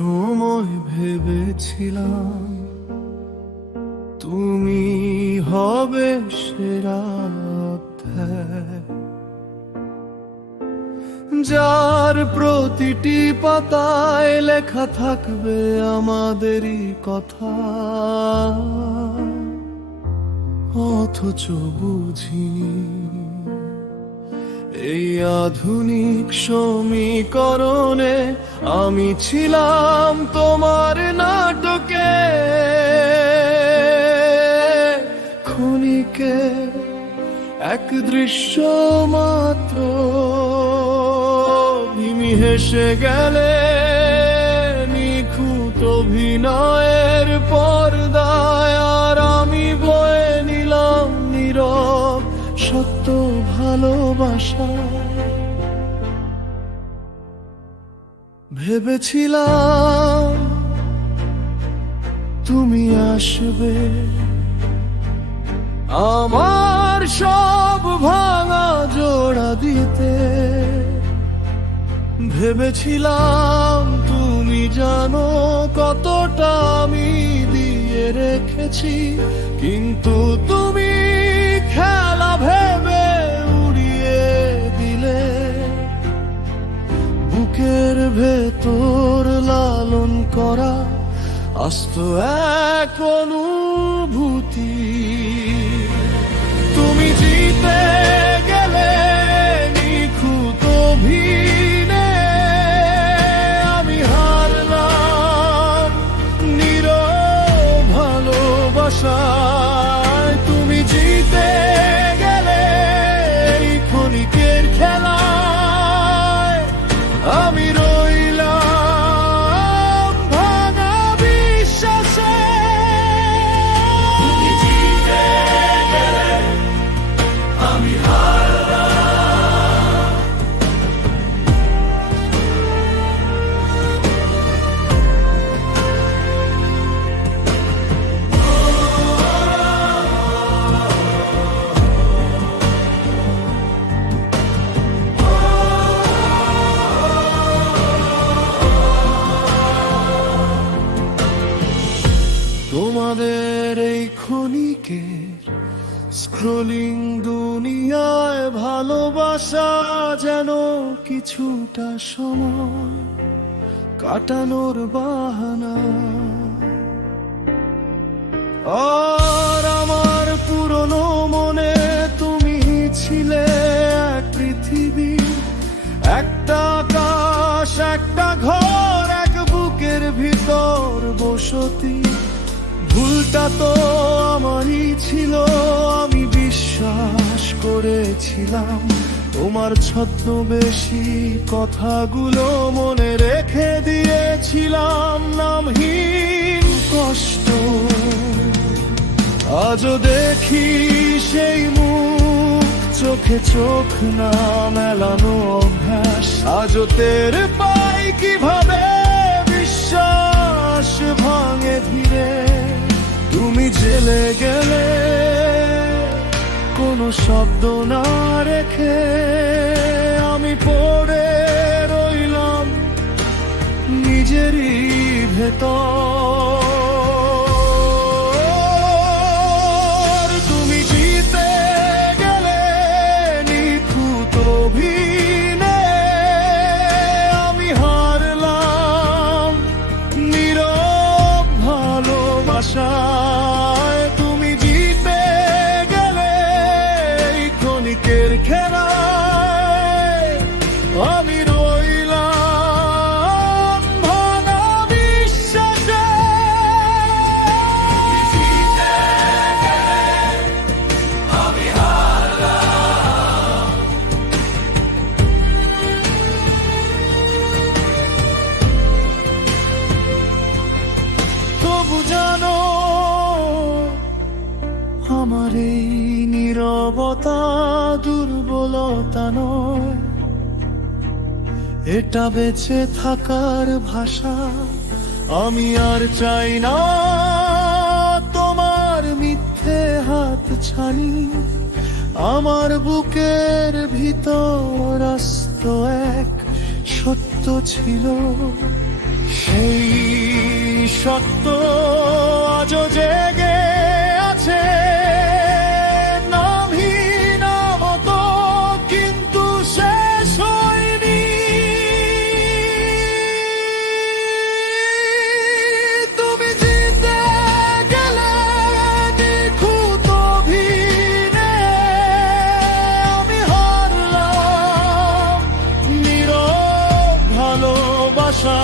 সময় ভেবেছিলাম তুমি হবে সেরা অধ্যায়, যার প্রতিটি পাতায় লেখা থাকবে আমাদেরই কথা। অথচ বুঝিনি এই আধুনিক সমীকরণে আমি ছিলাম তোমার নাটকে ক্ষণিকে এক দৃশ্য মাত্র। তুমি হেসে গেলে নিখুঁত অভিনয়ের পর্দায়, আর আমি বয়ে নিলাম নীরব সত্য ভালোবাসা। ভেবেছিলাম তুমি আসবে আমার সব ভাঙা জোড়া দিতে। ভেবেছিলাম তুমি জানো কতটা আমি দিয়ে রেখেছি, কিন্তু তুমি খেলা ভেবে উড়িয়ে দিলে। বুকের ভেতর লালন করা আস্ত এক অনুভূতি তুমি জিতে গেলে নিখুঁত অভিনয়ে। আমি হারলাম নীরব ভালোবাসায়। তুমি জিতে গেলে এই ক্ষণিকের খেলায়, আমি রইলাম ভাঙা বিশ্বাসে। তুমি জিতে গেলে আমি হারলাম। তোমাদের এই ক্ষণিকের স্ক্রলিং দুনিয়ায় ভালোবাসা যেন কিছুটা সময় কাটানোর বাহানা। আর আমার পুরনো মনে তুমি ছিলে এক পৃথিবী, একটা আকাশ, একটা ঘর, এক বুকের ভিতর বসতি। ভুলটা তো আমারই ছিল, আমি বিশ্বাস করেছিলাম তোমার ছদ্মবেশী কথাগুলো মনে রেখে দিয়েছিলাম নামহীন কষ্ট। আজও দেখি সেই মুখ, চোখে চোখ না মেলানো অভ্যাস। আজও টের পাই কিভাবে বিশ্বাস ভাঙে ধীরে। তুমি জেলে গেলে কোনো শব্দ না রেখে, আমি পড়ে রইলাম নিজেরই ভেতর। তুমি জিতে গেলে নিখুঁত অভিনয়ে, আমি হারলাম নীরব ভালোবাসায়। তুমি জিতে গেলে এই ক্ষণিকের খেলায়, আমি রইলাম ভাঙা বিশ্বাসে। আমি হারলাম। তবু জানো আমার এই নীরবতা দুর্বলতা নয়, এটা বেঁচে থাকার ভাষা। আমি আর চাই না তোমার মিথ্যে হাত ছানি। আমার বুকের ভিতর আস্ত এক সত্য ছিল, সেই সত্য আজও জেগে আছে, নামহীন মতো কিন্তু শেষ হয়নি। তুমি জিতে গেলে নিখুঁত অভিনয়ে, আমি হারলাম নীরব ভালোবাসা।